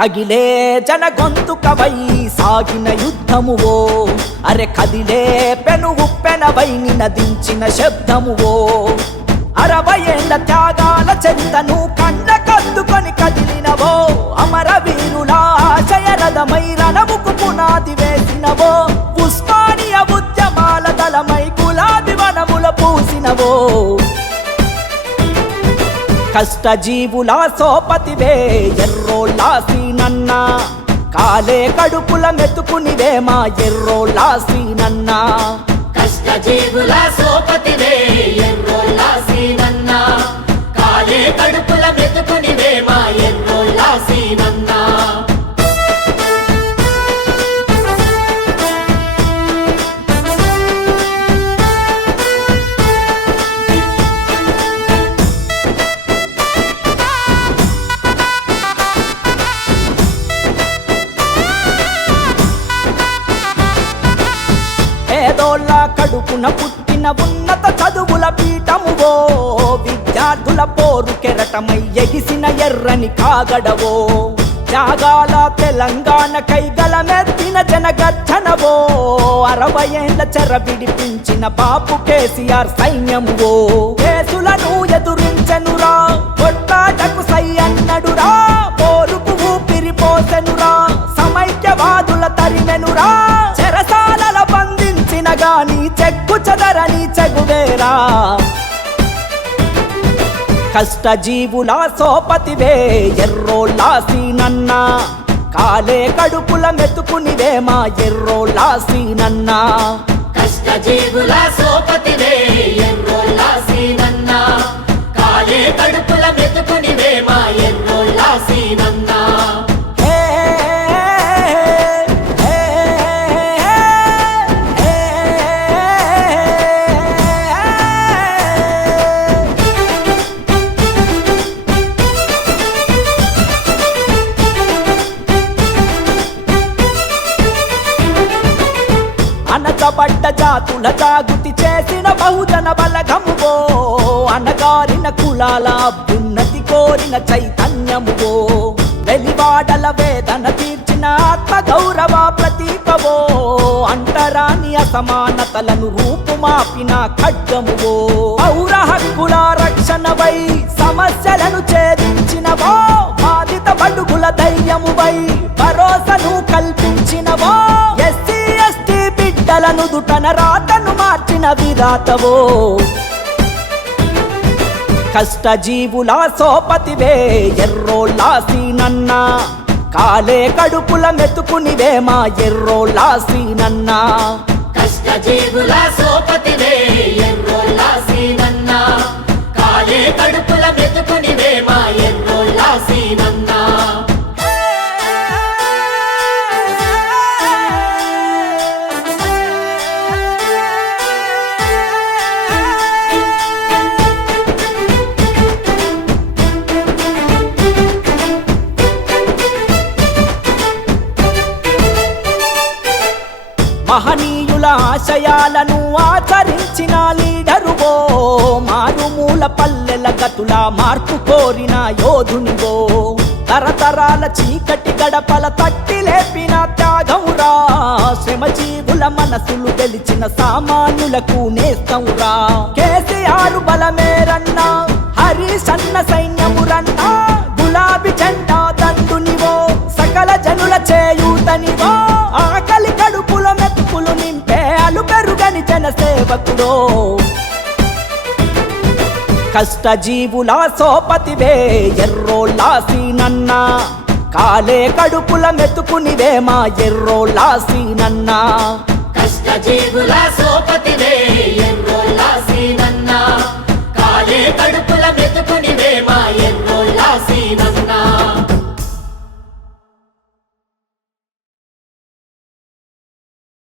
రగిలే జన గొంతుకవై సాగిన యుద్ధమువో అరె కదిలే పెను ఉప్పెనవై నినదించిన శబ్దమువో 60 ఏళ్ల త్యాగాల చరితను కళ్ళ కద్దుకొని కదిలినవో అమరవీరుల ఆశయరథమై రణముకు పునాది వేసినవో ఉస్మానియా ఉద్యమాల దళమై గులాబీ వనముల పూసినవో కష్టజీవుల సోపతివే ఎర్రోళ్ళ సీనన్న కాలే కడుపుల మెతుకునివే మా ఎర్రోళ్ళ సీనన్న కష్టజీవుల సోపతివే ఎర్రోళ్ళ సీనన్న కాలే కడుపుల మెతుకునివే మా ఎర్రోళ్ళ సీనన్న పేదోళ్ళ కడుపున పుట్టిన ఉన్నత చదువుల పీఠమువో విద్యార్థుల పోరు కెరటమై ఎగిసిన ఎర్రని కాగడవో త్యాగాల తెలంగాణకై గలమెత్తిన జనగర్జనవో 60 ఏళ్ల చెర విడిపించిన బాపు కేసీఆర్ సైన్యమువో కేసులను ఎదురించెనురా కొట్లాటకు సై అన్నడురా పోరుకు ఊపిరి పోసెనురా సమైక్యవాదుల తరిమెనురా చెరసాలల బంధించిన గాని చెక్కు చెదరని చెగువేరా కష్టజీవుల సోపతివే ఎర్రోళ్ళ సీనన్న కాలే కడుపుల మెతుకునివే మా ఎర్రోళ్ళ సీనన్న కష్టజీవుల సోపతివే ఎర్రోళ్ళ సీనన్న కాలే కడుపుల మెతుకునివే మా ఎర్రోళ్ళ సీనన్న అనగబడ్డ జాతుల జాగృతి చేసిన బహుజన బలగమువో అనగారిన కులాల అభ్యున్నతి కోరిన చైతన్యమువో వెలివాడల వేదన తీర్చిన ఆత్మ గౌరవ ప్రతీకవో అంటరాని అసమానతలను రూపుమాపిన ఖడ్గమువో పౌర హక్కుల రక్షణవై సమస్యలను ఛేదించినవో బాధిత బడుగుల ధైర్యమువై భరోసాను కల్పించినవో ఎస్సీ ఎస్టీ బిడ్డలను దుటన రాతను మార్చిన విరాతవో కష్టజీవుల సోపతివే ఎర్రోళ్ళ సీనన్న కాలే కడుపుల మెతుకునివే మా ఎర్రోళ్ళ సీనన్న కష్టజీవుల సోపతివే ఎర్రోళ్ళ సీనన్న కాలే కడుపుల మెతుకునివే మా ఎర్రోళ్ళ సీనన్న మహనీయుల ఆశయాలను ఆచరించిన లీడరువో మారుమూల పల్లెల గతుల మార్పు కోరిన యోధునివో తరతరాల చీకటి గడపల తట్టి లేపిన త్యాగమురా శ్రమజీవుల మనసులు గెలిచిన సామాన్యులకు నేస్తమురా కేసీఆర్ బలమేరన్నా హరిసన్న సైన్యమురన్నా గులాబీ జెండా దండునివో సకల జనుల చేయూతనివో ఆకలి కడుపుల మెతుకులు నింపే అలు పెరుగని జనసేవకుడో కష్టజీవుల సోపతివే ఎర్రోళ్ళ సీనన్న కాలే కడుపుల మెతుకునివే మా ఎర్రోళ్ళ సీనన్న కష్టజీవుల సోపతివే ఎర్రోళ్ళ సీనన్న కాలే కడుపుల మెతుకునివే మా ఎర్రోళ్ళ సీనన్న